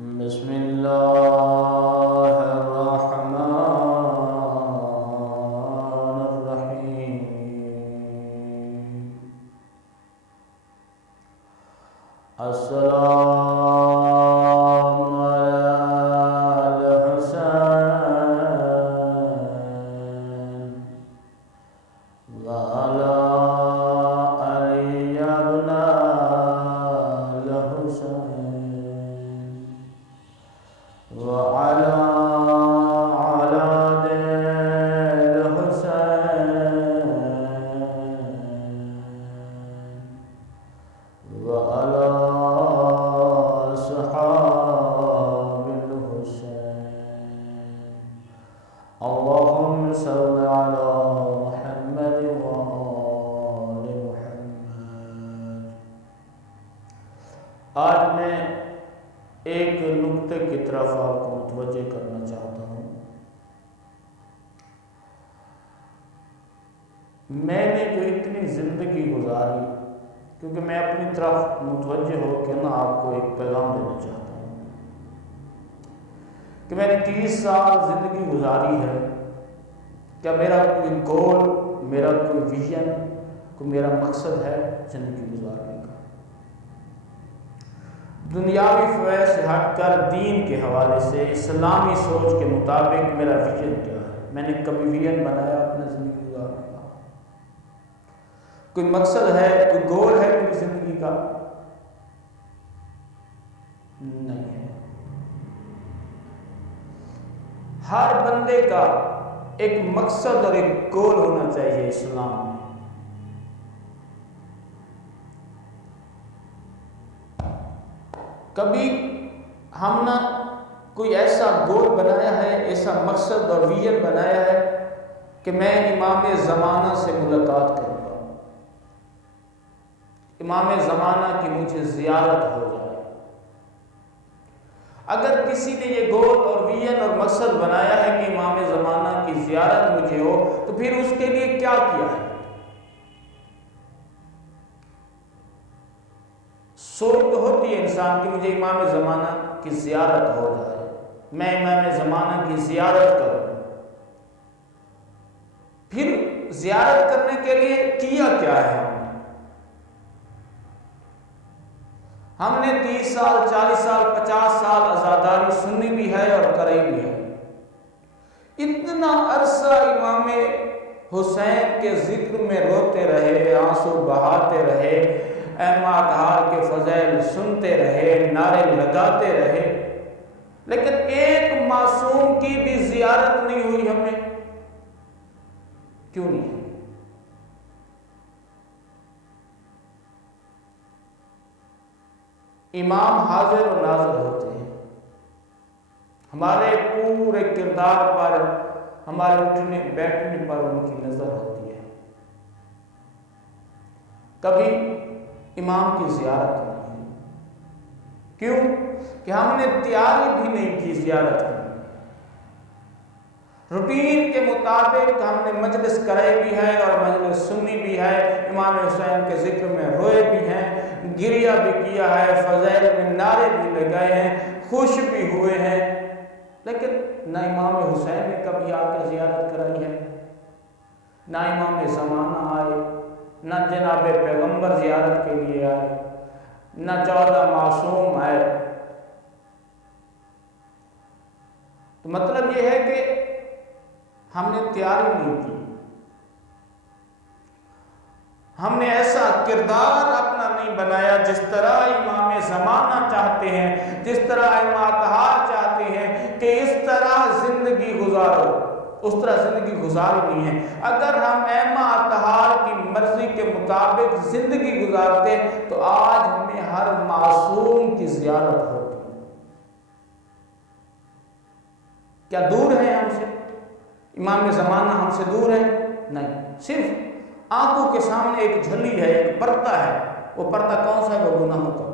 بسم اللہ الرحمن الرحیم السلام علی الحسین وعلی علی ابن الحسین وعلى أولاد الحسين وعلى أصحاب الحسين اللهم صل على محمد وآل محمد۔ آج میں ایک نقطے کی طرف آپ کو متوجہ کرنا چاہتا ہوں۔ میں نے جو اتنی زندگی گزاری، کیونکہ میں اپنی طرف متوجہ ہو کے نا آپ کو ایک پیغام دینا چاہتا ہوں کہ میں نے 30 سال زندگی گزاری ہے۔ کیا میرا کوئی گول، میرا کوئی ویژن، کوئی میرا مقصد ہے زندگی گزارنے کا؟ دنیاوی فوائد سے ہٹ کر دین کے حوالے سے اسلامی سوچ کے مطابق میرا ویژن کیا ہے؟ میں نے کبھی ویژن بنایا اپنے زندگی گزارنے کا؟ کوئی مقصد ہے، کوئی گول ہے میری زندگی کا؟ نہیں ہے۔ ہر بندے کا ایک مقصد اور ایک گول ہونا چاہیے اسلام میں۔ کبھی ہم نے کوئی ایسا گول بنایا ہے، ایسا مقصد اور ویژن بنایا ہے کہ میں امام زمانہ سے ملاقات کروں گا، امام زمانہ کی مجھے زیارت ہو جائے۔ اگر کسی نے یہ گول اور ویژن اور مقصد بنایا ہے کہ امام زمانہ کی زیارت مجھے ہو، تو پھر اس کے لیے کیا کیا ہے؟ سوچ تو ہوتی ہے انسان کی مجھے امام زمانہ کی زیارت ہو جائے، میں امام زمانہ کی زیارت کروں۔ پھر زیارت کرنے کے لیے کیا کیا ہے ہم نے 30 سال 40 سال 50 سال عزاداری سنی بھی ہے اور کرائی بھی ہے۔ اتنا عرصہ امام حسین کے ذکر میں روتے رہے، آنسو بہاتے رہے، اطہار کے فضائل سنتے رہے، نعرے لگاتے رہے، لیکن ایک معصوم کی بھی زیارت نہیں ہوئی ہمیں۔ کیوں نہیں؟ امام حاضر و ناظر ہوتے ہیں، ہمارے پورے کردار پر، ہمارے اٹھنے بیٹھنے پر ان کی نظر ہوتی ہے۔ کبھی امام کی زیارت نہیں ہے۔ کیوں؟ کہ ہم نے تیاری بھی نہیں کی زیارت کی۔ روٹین کے مطابق ہم نے مجلس کرائے بھی ہے اور مجلس سنی بھی ہے، امام حسین کے ذکر میں روئے بھی ہیں، گریہ بھی کیا ہے، فضائل میں نعرے بھی لگائے ہیں، خوش بھی ہوئے ہیں، لیکن نہ امام حسین نے کبھی آ کے زیارت کرائی ہے، نہ امام زمانہ آئے، نہ جناب پیغمبر زیارت کے لیے آئے، نہ 14 معصوم آئے۔ تو مطلب یہ ہے کہ ہم نے تیاری نہیں کی، ہم نے ایسا کردار اپنا نہیں بنایا جس طرح امام زمانہ چاہتے ہیں، جس طرح امام اطہار چاہتے ہیں کہ اس طرح زندگی گزارو، اس طرح زندگی گزاری نہیں ہے۔ اگر ہم امام اطہار کی مرضی کے مطابق زندگی گزارتے تو آج ہمیں ہر معصوم کی زیارت ہوتی۔ کیا دور ہے ہم سے؟ امام زمانہ ہم سے دور ہے؟ نہیں، صرف آنکھوں کے سامنے ایک جھلی ہے، ایک پردہ ہے۔ وہ پردہ کون سا ہے؟ وہ گناہوں کا۔